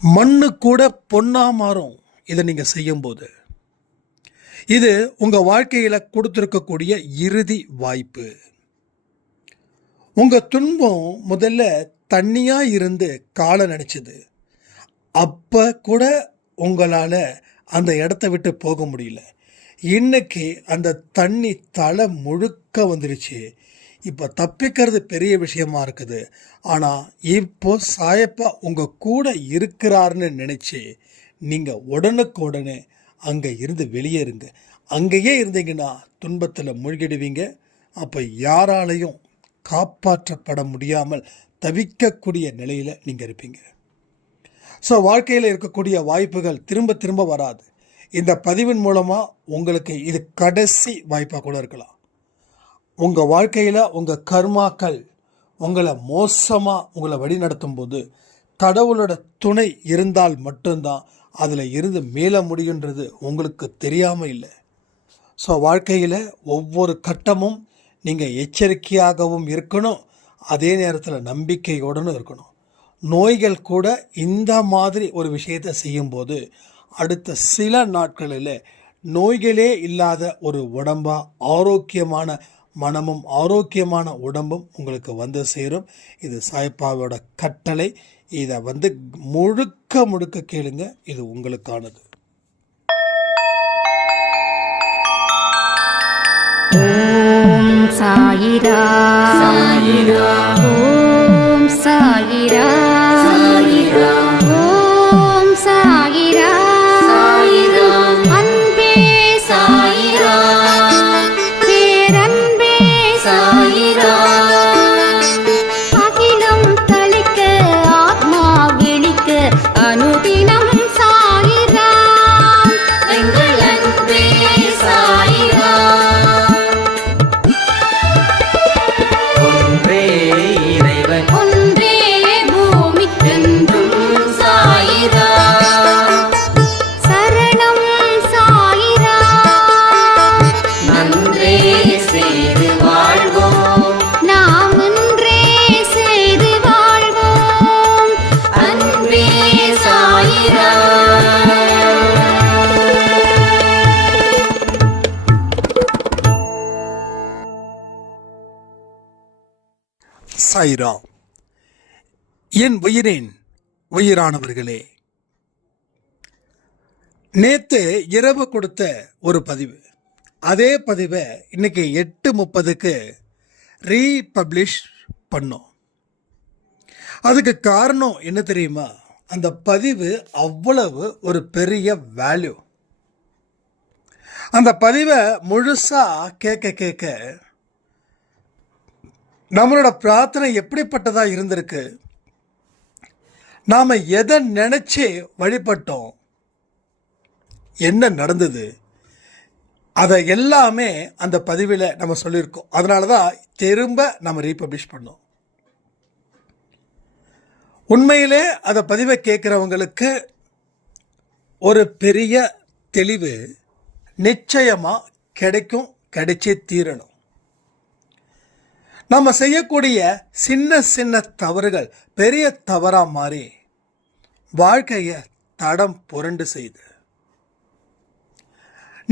மண்ணு கூட பொன்னா மாறும் இதை நீங்கள் செய்யும்போது. இது உங்கள் வாழ்க்கையில் கொடுத்துருக்கக்கூடிய இறுதி வாய்ப்பு. உங்கள் துன்பம் முதல்ல தண்ணியாக இருந்து காலை நினச்சிது. அப்போ கூட உங்களால் அந்த இடத்த விட்டு போக முடியல. இன்னைக்கு அந்த தண்ணி தலை முழுக்க வந்துருச்சு. இப்போ தப்பிக்கிறது பெரிய விஷயமா இருக்குது. ஆனால் இப்போ சாயப்பா உங்கள் கூட இருக்கிறாருன்னு நினச்சி நீங்கள் உடனுக்கு உடனே அங்கே இருந்து வெளியேறுங்க. அங்கேயே இருந்தீங்கன்னா துன்பத்தில் மூழ்கிடுவீங்க. அப்போ யாராலையும் காப்பாற்றப்பட முடியாமல் தவிக்கக்கூடிய நிலையில் நீங்கள் இருப்பீங்க. ஸோ வாழ்க்கையில் இருக்கக்கூடிய வாய்ப்புகள் திரும்ப திரும்ப வராது. இந்த பதிவின் மூலமாக உங்களுக்கு இது கடைசி வாய்ப்பாக கூட இருக்கலாம். உங்கள் வாழ்க்கையில் உங்கள் கர்மாக்கள் உங்களை மோசமாக உங்களை வழிநடத்தும் போது கடவுளோட துணை இருந்தால் மட்டும்தான் அதில் இருந்து மீள முடியுன்றது உங்களுக்கு தெரியாமல் இல்லை. ஸோ வாழ்க்கையில் ஒவ்வொரு கட்டமும் நீங்கள் எச்சரிக்கையாகவும் இருக்கணும், அதே நேரத்தில் நம்பிக்கையோடனும் இருக்கணும். நோய்கள் கூட இந்த மாதிரி ஒரு விஷயத்தை செய்யும்போது அடுத்த சில நாட்களில் நோய்களே இல்லாத ஒரு உடம்பாக ஆரோக்கியமான மனமும் ஆரோக்கியமான உடம்பும் உங்களுக்கு வந்து சேரும். இது சாய்பாவோட கட்டளை. இதை முழுக்க முழுக்க கேளுங்க. இது உங்களுக்கானது. ஓம் சாயிரா சாயிரா, ஓம் சாயிரா சாயிரா, ஓம் சாயிரா சாயிரா, அன்பே சாயிரா, பேரன்பே சாயிரா, அகிலம் தளிக்க ஆத்மா விழிக்க அனுதினம் சாயிரா, எங்கள் அன்பே சாயிரா. ஒன்றே இறைவன், ஒன்றே பூமிக்கென்றும் சாயிரா, சரணம் சாயிரா, நன்றே செய்து வாழ்வோம், நாம் ஒன்றே செய்து வாழ்வோம், அன்பே சாயிரா. சாய்ரா. என் உயிரின் உயிரானவர்களே, நேற்று இரவு கொடுத்த ஒரு பதிவு, அதே பதிவை இன்னைக்கு 8:30க்கு ரீபப்ளிஷ் பண்ணோம். அதுக்கு காரணம் என்ன தெரியுமா? அந்த பதிவு அவ்வளவு ஒரு பெரிய வேல்யூ. அந்த பதிவை முழுசாக கேட்க கேட்க நம்மளோட பிரார்த்தனை எப்படிப்பட்டதா இருந்திருக்கு, நாம் எதை நினச்சி வழிபட்டோம், என்ன நடந்தது, அதை எல்லாமே அந்த பதிவில் நம்ம சொல்லியிருக்கோம். அதனால தான் திரும்ப நம்ம ரீபப்ளிஷ் பண்ணோம். உண்மையிலே அந்த பதிவை கேட்குறவங்களுக்கு ஒரு பெரிய தெளிவு நிச்சயமாக கிடைச்சே தீரணும். நம்ம செய்யக்கூடிய சின்ன சின்ன தவறுகள் பெரிய தவறாக மாறி வாழ்க்கையை தடம் புரண்டு செய்து,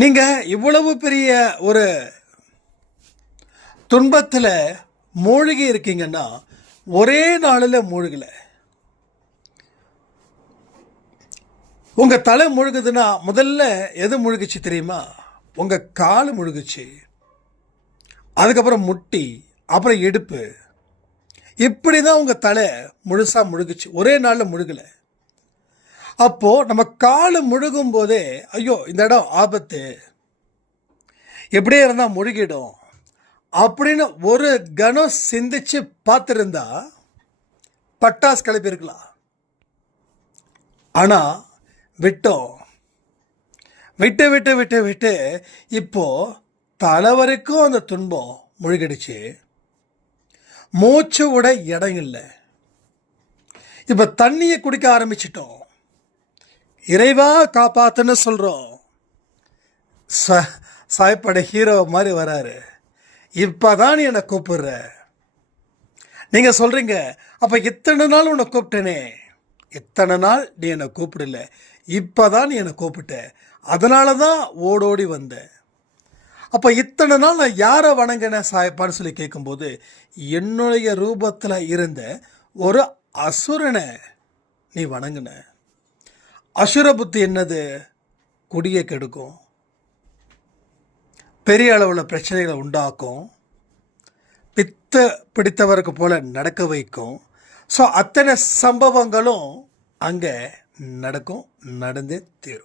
நீங்கள் இவ்வளவு பெரிய ஒரு துன்பத்தில் மூழ்கி இருக்கீங்கன்னா ஒரே நாளில் மூழ்கலை. உங்கள் தலை முழுகுதுன்னா முதல்ல எது முழுகுச்சு தெரியுமா? உங்கள் கால் முழுகுச்சு, அதுக்கப்புறம் முட்டி, அப்புறம் இடுப்பு. இப்படி தான் உங்கள் தலை முழுசாக முழுகுச்சு, ஒரே நாளில் முழுகலை. அப்போது நம்ம கால் முழுகும் போதே ஐயோ இந்த இடம் ஆபத்து, எப்படியே இருந்தால் முழுகிடும் அப்படின்னு ஒரு கணம் சிந்திச்சு பார்த்துருந்தா பட்டாசு கிளப்பியிருக்கலாம். ஆனால் விட்டோம், விட்டு விட்டு விட்டு விட்டு இப்போது தலை வரைக்கும் அந்த துன்பம் முழுகிடுச்சு. மூச்சு விட இடம் இல்லை. இப்போ தண்ணியை குடிக்க ஆரம்பிச்சிட்டோம். இறைவா காப்பாத்துன்னு சொல்கிறோம். சாய்ப்படை ஹீரோ மாதிரி வராரு. இப்போ தான் நீ என்னை கூப்பிடுற. நீங்கள் சொல்கிறீங்க, அப்போ இத்தனை நாள் உன்னை கூப்பிட்டேனே இத்தனை நாள் நீ என்னை கூப்பிடல, இப்போ தான் நீ என்னை கூப்பிட்ட, அதனால தான் ஓடோடி வந்தேன். அப்போ இத்தனை நாள் நான் யாரை வணங்கினேன் சாயப்பான்னு சொல்லி கேட்கும்போது, என்னுடைய ரூபத்தில் இருந்த ஒரு அசுரனை நீ வணங்கின. அசுர புத்தி என்னது? குடியை கெடுக்கும், பெரிய அளவில் பிரச்சனைகளை உண்டாக்கும், பித்த பிடித்தவருக்கு போல நடக்க வைக்கும். ஸோ அத்தனை சம்பவங்களும் அங்கே நடக்கும், நடந்தே தீரும்.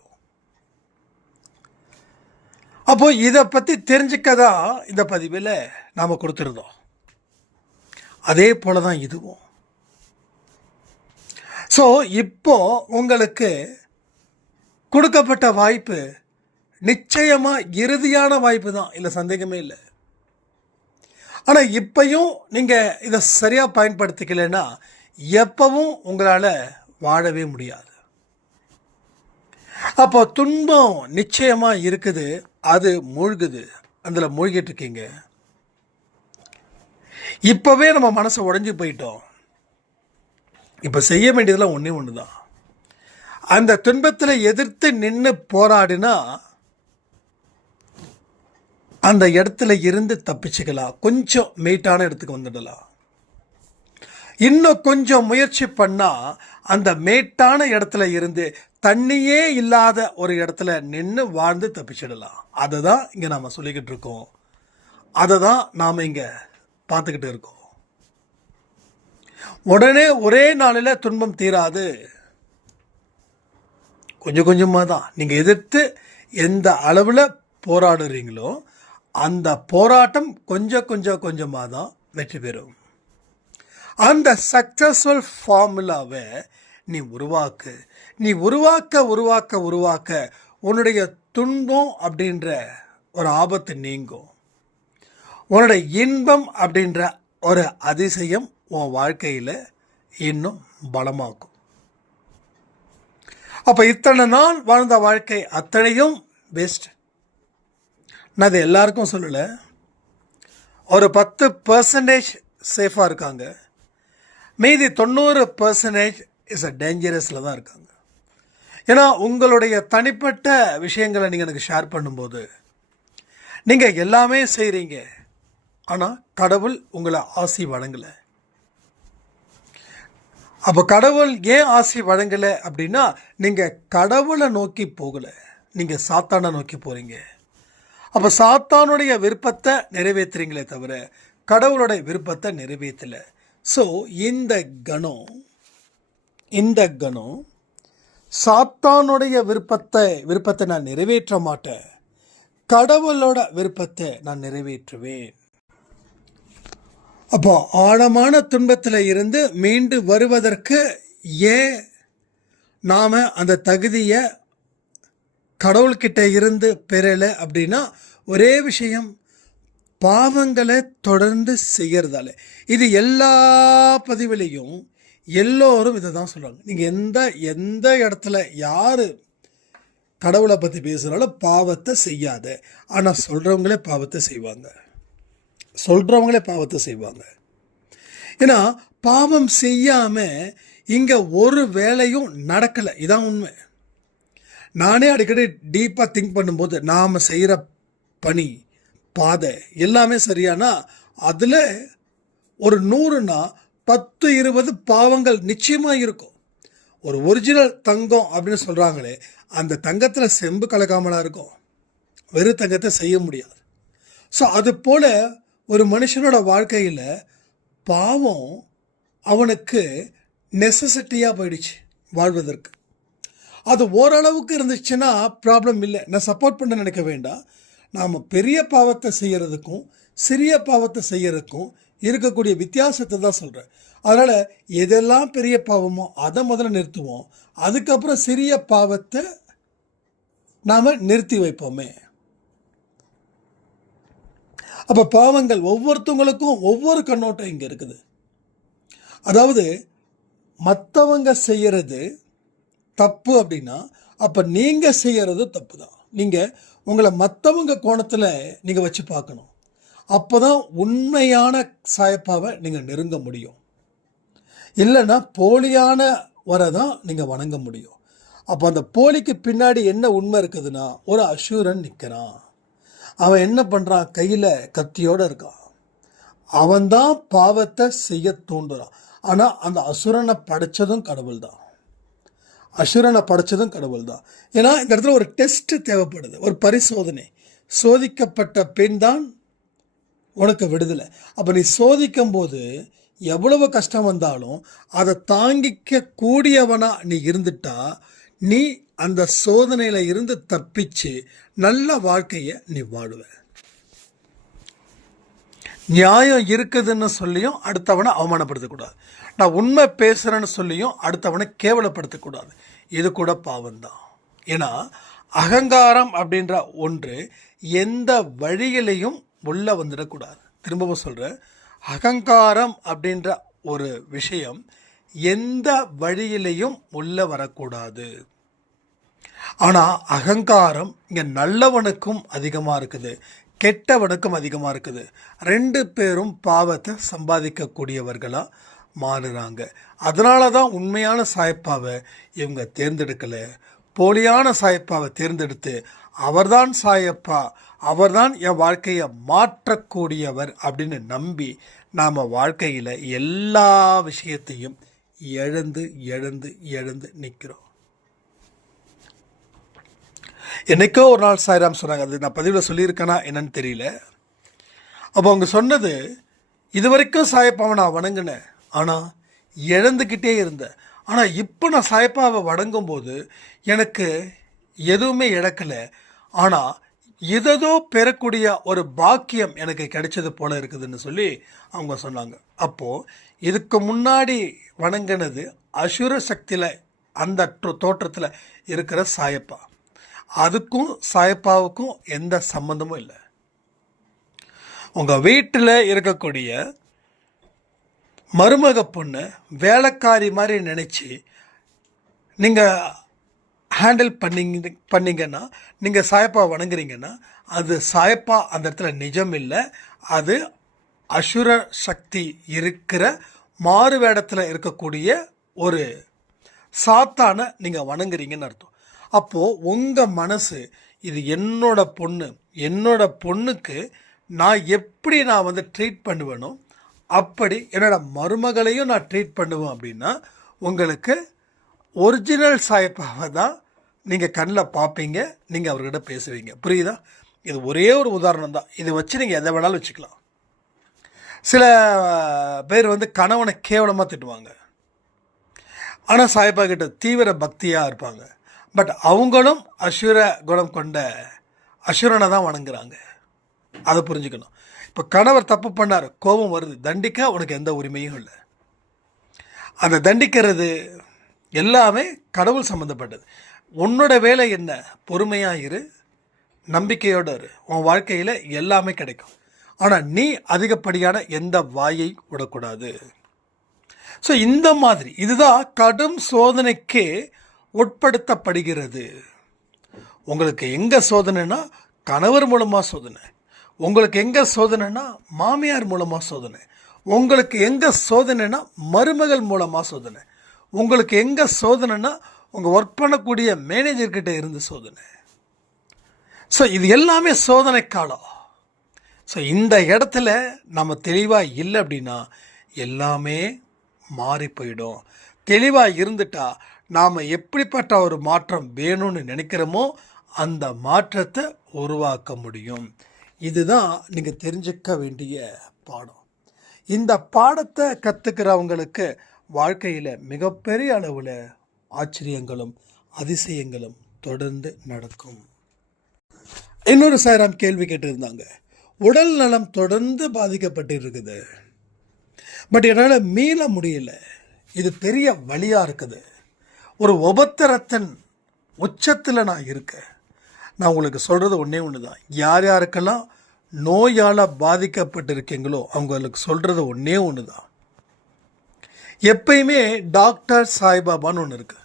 அப்போ இதை பற்றி தெரிஞ்சுக்க தான் இந்த பதிவில் நாம் கொடுத்துருந்தோம். அதே போல தான் இதுவும். ஸோ இப்போ உங்களுக்கு கொடுக்கப்பட்ட வாய்ப்பு நிச்சயமாக இறுதியான வாய்ப்பு தான், இல்லை சந்தேகமே இல்லை. ஆனால் இப்பையும் நீங்கள் இதை சரியாக பயன்படுத்திக்கலைன்னா எப்பவும் உங்களால் வாழவே முடியாது. அப்போ துன்பம் நிச்சயமாக இருக்குது, அது மூழ்குது, அதில் மூழ்கிட்டு இருக்கீங்க. இப்போவே நம்ம மனசை உடைஞ்சு போயிட்டோம். இப்போ செய்ய வேண்டியதெல்லாம் ஒன்றே ஒன்று தான். அந்த துன்பத்தில் எதிர்த்து நின்று போராடினா அந்த இடத்துல இருந்து தப்பிச்சுக்கலாம், கொஞ்சம் மெயிட்டான இடத்துக்கு வந்துடலாம். இன்னும் கொஞ்சம் முயற்சி பண்ணால் அந்த மேட்டான இடத்துல இருந்து தண்ணியே இல்லாத ஒரு இடத்துல நின்று வாழ்ந்து தப்பிச்சிடலாம். அதை தான் இங்கே நாம் சொல்லிக்கிட்டு இருக்கோம், அதை தான் நாம் இங்கே பார்த்துக்கிட்டு இருக்கோம். உடனே ஒரே நாளில் துன்பம் தீராது, கொஞ்சம் கொஞ்சமாக தான். நீங்கள் எதிர்த்து எந்த அளவில் போராடுறீங்களோ அந்த போராட்டம் கொஞ்சம் கொஞ்சமாக தான் வெற்றி பெறும். அந்த சக்ஸஸ்ஃபுல் ஃபார்முலாவை நீ உருவாக்கு. நீ உருவாக்க உன்னுடைய துன்பம் அப்படின்ற ஒரு ஆபத்து நீங்கும். உன்னுடைய இன்பம் அப்படின்ற ஒரு அதிசயம் உன் வாழ்க்கையில் இன்னும் பலமாக்கும். அப்போ இத்தனை நாள் வாழ்ந்த வாழ்க்கை அத்தனையும் பெஸ்ட். நான் அதை எல்லாருக்கும் சொல்லலை, ஒரு 10% சேஃபாக இருக்காங்க, மீதி 90% இஸ் டேஞ்சரஸில் தான் இருக்காங்க. ஏன்னா உங்களுடைய தனிப்பட்ட விஷயங்களை நீங்கள் எனக்கு ஷேர் பண்ணும்போது நீங்கள் எல்லாமே செய்கிறீங்க, ஆனால் கடவுள் உங்களை ஆசி வழங்கலை. அப்போ கடவுள் ஏன் ஆசி வழங்கலை அப்படின்னா, நீங்கள் கடவுளை நோக்கி போகலை, நீங்கள் சாத்தானை நோக்கி போகிறீங்க. அப்போ சாத்தானுடைய விருப்பத்தை நிறைவேற்றுறீங்களே தவிர கடவுளுடைய விருப்பத்தை நிறைவேற்றலை. ஸோ இந்த கணம் சாத்தானுடைய விருப்பத்தை நான் நிறைவேற்ற மாட்டேன், கடவுளோட விருப்பத்தை நான் நிறைவேற்றுவேன். அப்போ ஆழமான துன்பத்தில் இருந்து மீண்டு வருவதற்கு ஏன் நாம் அந்த தகுதியை கடவுள்கிட்ட இருந்து பெறலை அப்படின்னா, ஒரே விஷயம், பாவங்களை தொடர்ந்து செய்கிறதால. இது எல்லா பதிவிலையும் எல்லோரும் இதை தான் சொல்கிறாங்க. நீங்கள் எந்த இடத்துல யார் கடவுளை பற்றி பேசுகிறாலும் பாவத்தை செய்யாத, ஆனால் சொல்கிறவங்களே பாவத்தை செய்வாங்க. ஏன்னா பாவம் செய்யாமல் இங்கே ஒரு வேலையும் நடக்கலை, இதான் உண்மை. நானே அடிக்கடி டீப்பாக திங்க் பண்ணும்போது நாம் செய்கிற பணி பாதை எல்லாமே சரியானா அதில் ஒரு 100னா 10-20 பாவங்கள் நிச்சயமாக இருக்கும். ஒரு ஒரிஜினல் தங்கம் அப்படின்னு சொல்கிறாங்களே, அந்த தங்கத்தில் செம்பு கலக்காமலாம் இருக்கும், வெறும் தங்கத்தை செய்ய முடியாது. ஸோ அது போல் ஒரு மனுஷனோட வாழ்க்கையில் பாவம் அவனுக்கு நெசசிட்டியாக போயிடுச்சு வாழ்வதற்கு. அது ஓரளவுக்கு இருந்துச்சுன்னா ப்ராப்ளம் இல்லை, நான் சப்போர்ட் பண்ண நினைக்க வேண்டாம். நாம் பெரிய பாவத்தை செய்கிறதுக்கும் சிறிய பாவத்தை செய்கிறதுக்கும் இருக்கக்கூடிய வித்தியாசத்தை தான் சொல்கிறேன். அதனால் எதெல்லாம் பெரிய பாவமோ அதை முதல்ல நிறுத்துவோம், அதுக்கப்புறம் சிறிய பாவத்தை நாம் நிறுத்தி வைப்போமே. அப்போ பாவங்கள் ஒவ்வொருத்தவங்களுக்கும் ஒவ்வொரு கண்ணோட்டம் இங்கே இருக்குது. அதாவது மற்றவங்க செய்கிறது தப்பு அப்படின்னா அப்போ நீங்கள் செய்கிறது தப்பு தான். நீங்கள் உங்களை மற்றவங்க கோணத்தில் நீங்கள் வச்சு பார்க்கணும். அப்போ தான் உண்மையான சாயப்பாவை நீங்கள் நெருங்க முடியும். இல்லைன்னா போலியான வரதான் நீங்கள் வணங்க முடியும். அப்போ அந்த போலிக்கு பின்னாடி என்ன உண்மை இருக்குதுன்னா, ஒரு அசுரன் நிற்கிறான். அவன் என்ன பண்ணுறான், கையில் கத்தியோடு இருக்கான். அவன்தான் பாவத்தை செய்ய தூண்டுறான். ஆனால் அந்த அசுரனை படைச்சதும் கடவுள் தான். அசுரனை படைச்சதும் கடவுள் தான். ஏன்னா இந்த இடத்துல ஒரு டெஸ்ட் தேவைப்படுது, ஒரு பரிசோதனை. சோதிக்கப்பட்ட பெண் தான் உனக்கு விடுதலை. அப்போ நீ சோதிக்கும் போது எவ்வளவு கஷ்டம் வந்தாலும் அதை தாங்கிக்க கூடியவனா நீ இருந்துட்டா, நீ அந்த சோதனையில் இருந்து தப்பிச்சு நல்ல வாழ்க்கையை நீ வாழுவ. நியாயம் இருக்குதுன்னு சொல்லியும் அடுத்தவனை அவமானப்படுத்தக்கூடாது. நான் உண்மை பேசுகிறேன்னு சொல்லியும் அடுத்தவனை கேவலப்படுத்தக்கூடாது. இது கூட பாவம்தான். ஏன்னா அகங்காரம் அப்படின்ற ஒன்று எந்த வழியிலையும் உள்ள வந்துடக்கூடாது. திரும்பவும் சொல்கிறேன், அகங்காரம் அப்படின்ற ஒரு விஷயம் எந்த வழியிலையும் உள்ள வரக்கூடாது. ஆனால் அகங்காரம் இங்கே நல்லவனுக்கும் அதிகமாக இருக்குது, கெட்டவனுக்கும் அதிகமாக இருக்குது. 2 பேரும் பாவத்தை சம்பாதிக்கக்கூடியவர்களாக மாறுறாங்க. அதனால தான் உண்மையான சாயப்பாவை இவங்க தேர்ந்தெடுக்கலை. போலியான சாயப்பாவை தேர்ந்தெடுத்து அவர்தான் சாயப்பா, அவர்தான் என் வாழ்க்கையை மாற்றக்கூடியவர் அப்படின்னு நம்பி நாம் வாழ்க்கையில் எல்லா விஷயத்தையும் இழந்து இழந்து இழந்து நிற்கிறோம். என்னைக்கோ ஒரு நாள் சாய்ராம் சொன்னாங்க, அது நான் பதிவில் சொல்லியிருக்கேனா என்னன்னு தெரியல. அப்போ அவங்க சொன்னது, இது வரைக்கும் சாயப்பாவை நான் வணங்கினேன், ஆனால் இழந்துக்கிட்டே இருந்தேன். ஆனால் இப்போ நான் சாயப்பாவை வணங்கும்போது எனக்கு எதுவுமே இழக்கலை, ஆனால் எதோ பெறக்கூடிய ஒரு பாக்கியம் எனக்கு கிடைச்சது போல இருக்குதுன்னு சொல்லி அவங்க சொன்னாங்க. அப்போது இதுக்கு முன்னாடி வணங்கினது அசுர சக்தியில் அந்த தோற்றத்தில் இருக்கிற சாயப்பா. அதுக்கும் சாயப்பாவுக்கும் எந்த சம்மந்தமும் இல்லை. உங்கள் வீட்டில் இருக்கக்கூடிய மருமக பொண்ணு வேலைக்காரி மாதிரி நினச்சி நீங்கள் ஹேண்டில் பண்ணிங்கன்னா, நீங்கள் சாயப்பா வணங்குறீங்கன்னா, அது சாயப்பா அந்த இடத்துல நிஜம் இல்லை, அது அசுர சக்தி இருக்கிற மாறு வேடத்தில் இருக்கக்கூடிய ஒரு சாத்தானை நீங்கள் வணங்குறீங்கன்னு அர்த்தம். அப்போது உங்கள் மனசு, இது என்னோட பொண்ணு, என்னோட பொண்ணுக்கு நான் எப்படி நான் ட்ரீட் பண்ணுவேனோ அப்படி என்னோட மருமகளையும் நான் ட்ரீட் பண்ணுவேன் அப்படின்னா, உங்களுக்கு ஒரிஜினல் சாயப்பாவை தான் நீங்கள் கண்ணில் பார்ப்பீங்க, நீங்கள் அவர்கிட்ட பேசுவீங்க. புரியுதா? இது ஒரே ஒரு உதாரணம் தான். இதை வச்சு நீங்கள் எதை வேணாலும் வச்சுக்கலாம். சில பேர் கணவனை கேவலமாக திட்டுவாங்க, ஆனால் சாயப்பா கிட்ட தீவிர பக்தியாக இருப்பாங்க. பட் அவங்களும் அசுர குணம் கொண்ட அசுரனை தான் வணங்குறாங்க. அதை புரிஞ்சுக்கணும். இப்போ கணவர் தப்பு பண்ணார், கோபம் வருது, தண்டிக்க உனக்கு எந்த உரிமையும் இல்லை. அந்த தண்டிக்கிறது எல்லாமே கடவுள் சம்மந்தப்பட்டது. உன்னோட வேலை என்ன? பொறுமையாக இரு, நம்பிக்கையோடு இரு, உன் வாழ்க்கையில் எல்லாமே கிடைக்கும். ஆனால் நீ அதிகப்படியான எந்த வாயை விடக்கூடாது. ஸோ இந்த மாதிரி இதுதான் கடும் சோதனைக்கு உட்படுத்தப்படுகிறது. உங்களுக்கு எங்கே சோதனைனா கணவர் மூலமாக சோதனை, உங்களுக்கு எங்கே சோதனைனா மாமியார் மூலமாக சோதனை, உங்களுக்கு எங்கே சோதனைனா மருமகள் மூலமாக சோதனை, உங்களுக்கு எங்கே சோதனைனா உங்கள் ஒர்க் பண்ணக்கூடிய மேனேஜர்கிட்ட இருந்து சோதனை. ஸோ இது எல்லாமே சோதனை காலம். ஸோ இந்த இடத்துல நம்ம தெளிவாக இல்லை அப்படின்னா எல்லாமே மாறி போயிடும். தெளிவாக இருந்துட்டா நாம் எப்படிப்பட்ட ஒரு மாற்றம் வேணும்னு நினைக்கிறோமோ அந்த மாற்றத்தை உருவாக்க முடியும். இதுதான் நீங்கள் தெரிஞ்சுக்க வேண்டிய பாடம். இந்த பாடத்தை கற்றுக்கிறவங்களுக்கு வாழ்க்கையில் மிகப்பெரிய அளவில் ஆச்சரியங்களும் அதிசயங்களும் தொடர்ந்து நடக்கும். இன்னொரு சாய்ராம் கேள்வி கேட்டிருந்தாங்க, உடல் நலம் தொடர்ந்து பாதிக்கப்பட்டு இருக்குது, பட் என்னால் மீள முடியல, இது பெரிய வலியாக இருக்குது, ஒரு உபத்திரத்தின் உச்சத்தில் நான் இருக்கேன். நான் உங்களுக்கு சொல்கிறது ஒன்று தான், யார் யாருக்கெல்லாம் நோயால் பாதிக்கப்பட்டிருக்கீங்களோ அவங்களுக்கு சொல்கிறது ஒன்று தான். எப்பயுமே டாக்டர் சாய்பாபான்னு ஒன்று இருக்குது,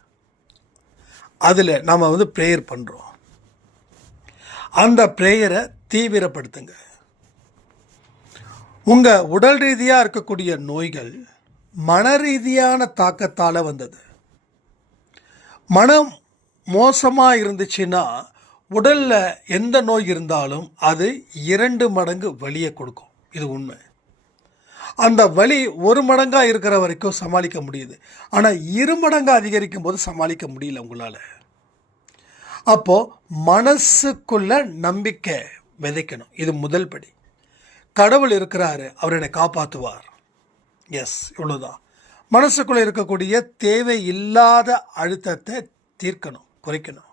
அதில் நாம் ப்ரேயர் பண்ணுறோம். அந்த ப்ரேயரை தீவிரப்படுத்துங்க. உங்கள் உடல் ரீதியாக இருக்கக்கூடிய நோய்கள் மன ரீதியான தாக்கத்தால் வந்தது. மனம் மோசமாக இருந்துச்சுன்னா உடலில் எந்த நோய் இருந்தாலும் அது 2 மடங்கு வலியை கொடுக்கும். இது உண்மை. அந்த வலி 1 மடங்காக இருக்கிற வரைக்கும் சமாளிக்க முடியுது. ஆனால் 2 மடங்காக அதிகரிக்கும் போது சமாளிக்க முடியல உங்களால். அப்போது மனசுக்குள்ள நம்பிக்கை விதைக்கணும். இது முதல் படி. கடவுள் இருக்கிறாரு, அவர் என்னை காப்பாற்றுவார். எஸ், இவ்வளோதான். மனசுக்குள்ளே இருக்கக்கூடிய தேவையில்லாத அழுத்தத்தை தீர்க்கணும், குறைக்கணும்.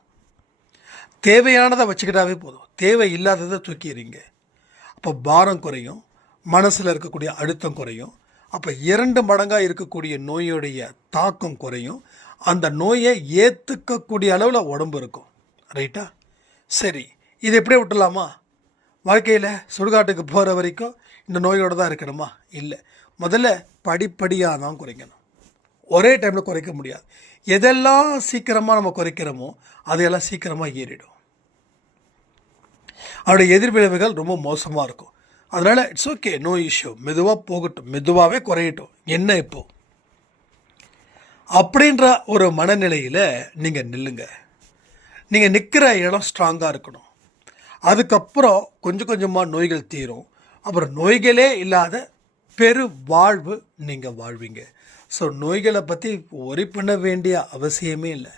தேவையானதை வச்சுக்கிட்டாவே போதும், தேவை இல்லாததை தூக்கிடுறீங்க. அப்போ பாரம் குறையும், மனசில் இருக்கக்கூடிய அழுத்தம் குறையும். அப்போ 2 மடங்காக இருக்கக்கூடிய நோயுடைய தாக்கம் குறையும். அந்த நோயை ஏற்றுக்கக்கூடிய அளவில் உடம்பு இருக்கும். ரைட்டா? சரி, இது எப்படியே விட்டுலாமா? வாழ்க்கையில் சுடுகாட்டுக்கு போகிற வரைக்கும் இந்த நோயோடு தான் இருக்கணுமா? இல்லை. முதல்ல படிப்படியாக தான் குறைக்கணும். ஒரே டைமில் குறைக்க முடியாது. எதெல்லாம் சீக்கிரமாக நம்ம குறைக்கிறோமோ அதையெல்லாம் சீக்கிரமாக ஏறிடும். அவருடைய எதிர்விளைவுகள் ரொம்ப மோசமாக இருக்கும். அதனால் இட்ஸ் ஓகே, நோ இஷ்யூ, மெதுவாக போகட்டும், மெதுவாகவே குறையட்டும், என்ன இப்போ அப்படின்ற ஒரு மனநிலையில் நீங்கள் நில்லுங்க. நீங்கள் நிற்கிற இடம் ஸ்ட்ராங்காக இருக்கணும். அதுக்கப்புறம் கொஞ்சம் கொஞ்சமாக நோய்கள் தீரும். அப்புறம் நோய்களே இல்லாத பெரு வாழ்வு நீங்கள் வாழ்வீங்க. ஸோ நோய்களை பற்றி ஒரி பண்ண வேண்டிய அவசியமே இல்லை.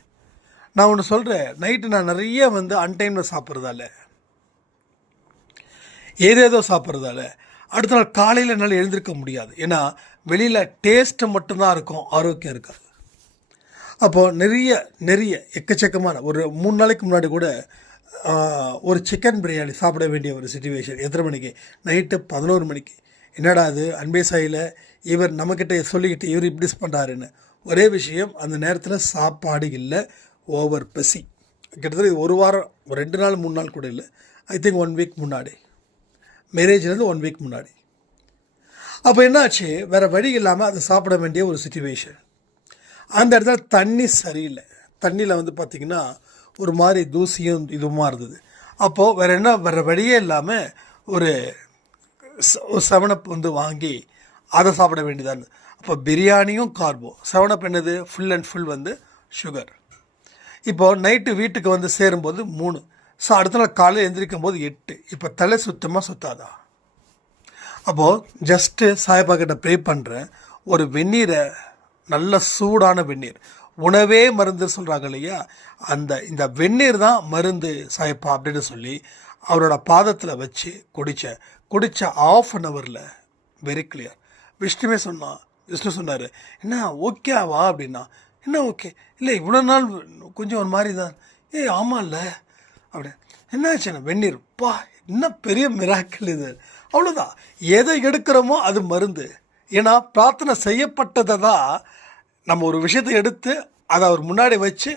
நான் ஒன்று சொல்கிறேன், நைட்டு நான் நிறைய அன்டைமில் சாப்பிட்றதால, ஏதேதோ சாப்பிட்றதால அடுத்த நாள் காலையில் என்னால் எழுந்திருக்க முடியாது. ஏன்னா வெளியில் டேஸ்ட்டு மட்டும்தான் இருக்கும், ஆரோக்கியம் இருக்காது. அப்போது நிறைய எக்கச்சக்கமான ஒரு 3 நாளைக்கு முன்னாடி கூட ஒரு சிக்கன் பிரியாணி சாப்பிட வேண்டிய ஒரு சிச்சுவேஷன். எத்தனை மணிக்கு? நைட்டு 11 மணிக்கு. என்னடா அது அன்பே சாயில் இவர் நம்மக்கிட்ட சொல்லிக்கிட்டு இவர் இப்படி பண்ணுறாருன்னு. ஒரே விஷயம், அந்த நேரத்தில் சாப்பாடு இல்லை, ஓவர் பசி. கிட்டத்தட்ட இது 1 வாரம், 2 நாள் 3 நாள் கூட இல்லை, ஐ திங்க் 1 வீக் முன்னாடி, மேரேஜ்லேருந்து 1 வீக் முன்னாடி. அப்போ என்னாச்சு, வேறு வழி இல்லாமல் அதை சாப்பிட வேண்டிய ஒரு சிச்சுவேஷன். அந்த இடத்துல தண்ணி சரியில்லை. தண்ணியில் பார்த்திங்கன்னா ஒரு மாதிரி தூசியும் இதுவுமா இருந்தது. அப்போது வேறு வழியே இல்லாமல் ஒரு 7up வாங்கி அதை சாப்பிட வேண்டியதான். அப்போ பிரியாணியும் கார்போ, 7up என்னது, ஃபுல் அண்ட் ஃபுல் சுகர். இப்போது நைட்டு வீட்டுக்கு சேரும்போது 3. ஸோ அடுத்த நாள் காலையில் எழுந்திரிக்கும் போது 8. இப்போ தலை சுத்தமாக சுத்தாதா? அப்போது ஜஸ்ட்டு சாயப்பா கிட்ட ப்ரே பண்ணுறேன், ஒரு வெந்நீரை, நல்ல சூடான வெந்நீர், உணவே மருந்து சொல்கிறாங்க இல்லையா, இந்த வெந்நீர் தான் மருந்து சாயப்பா அப்படின்னு சொல்லி அவரோட பாதத்தில் வச்சு குடித்த 1/2 ஹவரில் வெரி கிளியர். விஷ்ணுவே விஷ்ணு சொன்னார், என்ன ஓகேவா அப்படின்னா, என்ன ஓகே இல்லை, இவ்வளோ நாள் கொஞ்சம் ஒரு மாதிரி தான். ஆமாம் இல்லை அப்படி என்னாச்சுண்ணா, வெந்நீர் பா, இன்னும் பெரிய மிராக்கிள் இது. அவ்வளோதான், எதை எடுக்கிறோமோ அது மருந்து. ஏன்னா பிரார்த்தனை செய்யப்பட்டதை தான் நம்ம ஒரு விஷயத்தை எடுத்து அதை அவர் முன்னாடி வச்சு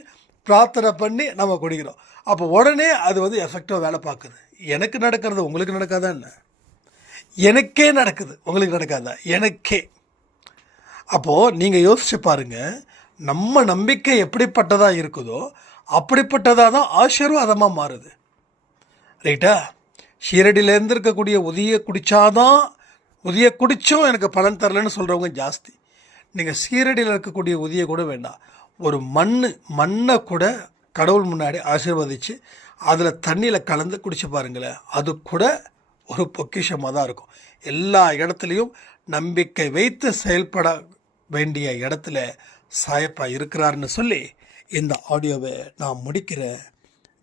பிரார்த்தனை பண்ணி நம்ம குடிக்கிறோம். அப்போ உடனே அது எஃபெக்டிவாக வேலை பார்க்குது. எனக்கு நடக்கிறது உங்களுக்கு நடக்காதா என்ன? எனக்கே நடக்குது, உங்களுக்கு நடக்காதா? எனக்கே. அப்போது நீங்கள் யோசிச்சு பாருங்கள், நம்ம நம்பிக்கை எப்படிப்பட்டதாக இருக்குதோ அப்படிப்பட்டதாக தான் ஆசீர்வாதமாக மாறுது. ரைட்டா? ஷீரடியிலேருந்து இருக்கக்கூடிய உதியை குடித்தோம் எனக்கு பலன் தரலன்னு சொல்கிறவங்க ஜாஸ்தி. நீங்கள் சீரடியில் இருக்கக்கூடிய உதியை கூட வேண்டாம், ஒரு மண்ணை கூட கடவுள் முன்னாடி ஆசீர்வதித்து அதில் தண்ணியில் கலந்து குடிச்சு பாருங்களேன், அது கூட ஒரு பொக்கிஷமாக தான் இருக்கும். எல்லா இடத்துலையும் நம்பிக்கை வைத்து செயல்பட வேண்டிய இடத்துல சாயப்பா இருக்கிறாருன்னு சொல்லி இந்த ஆடியோவை நான் முடிக்கிறேன்.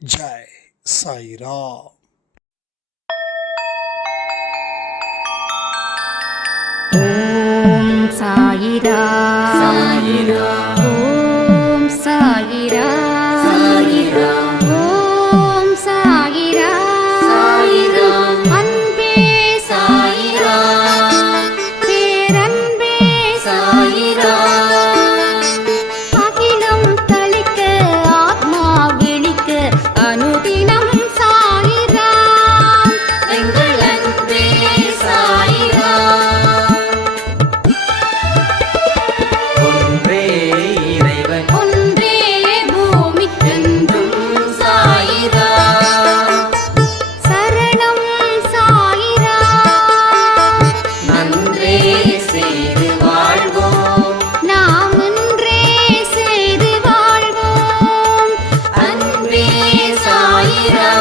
ஜெய் சாய்ராம். ஓம் சாயிரா சாயிரா ஓம் சாயிரா சாயிரா ஓம் சாயிரா சாயிரா அன்பே சாயிரா பேரன்பே சாயிரா அகிலம் தளிக்க ஆத்மா விழிக்க அனுதினம் சாயிரா எங்கள் அன்பே சாயிரா ஒன்றே இறைவன் ஒன்றே பூ சாயிராம்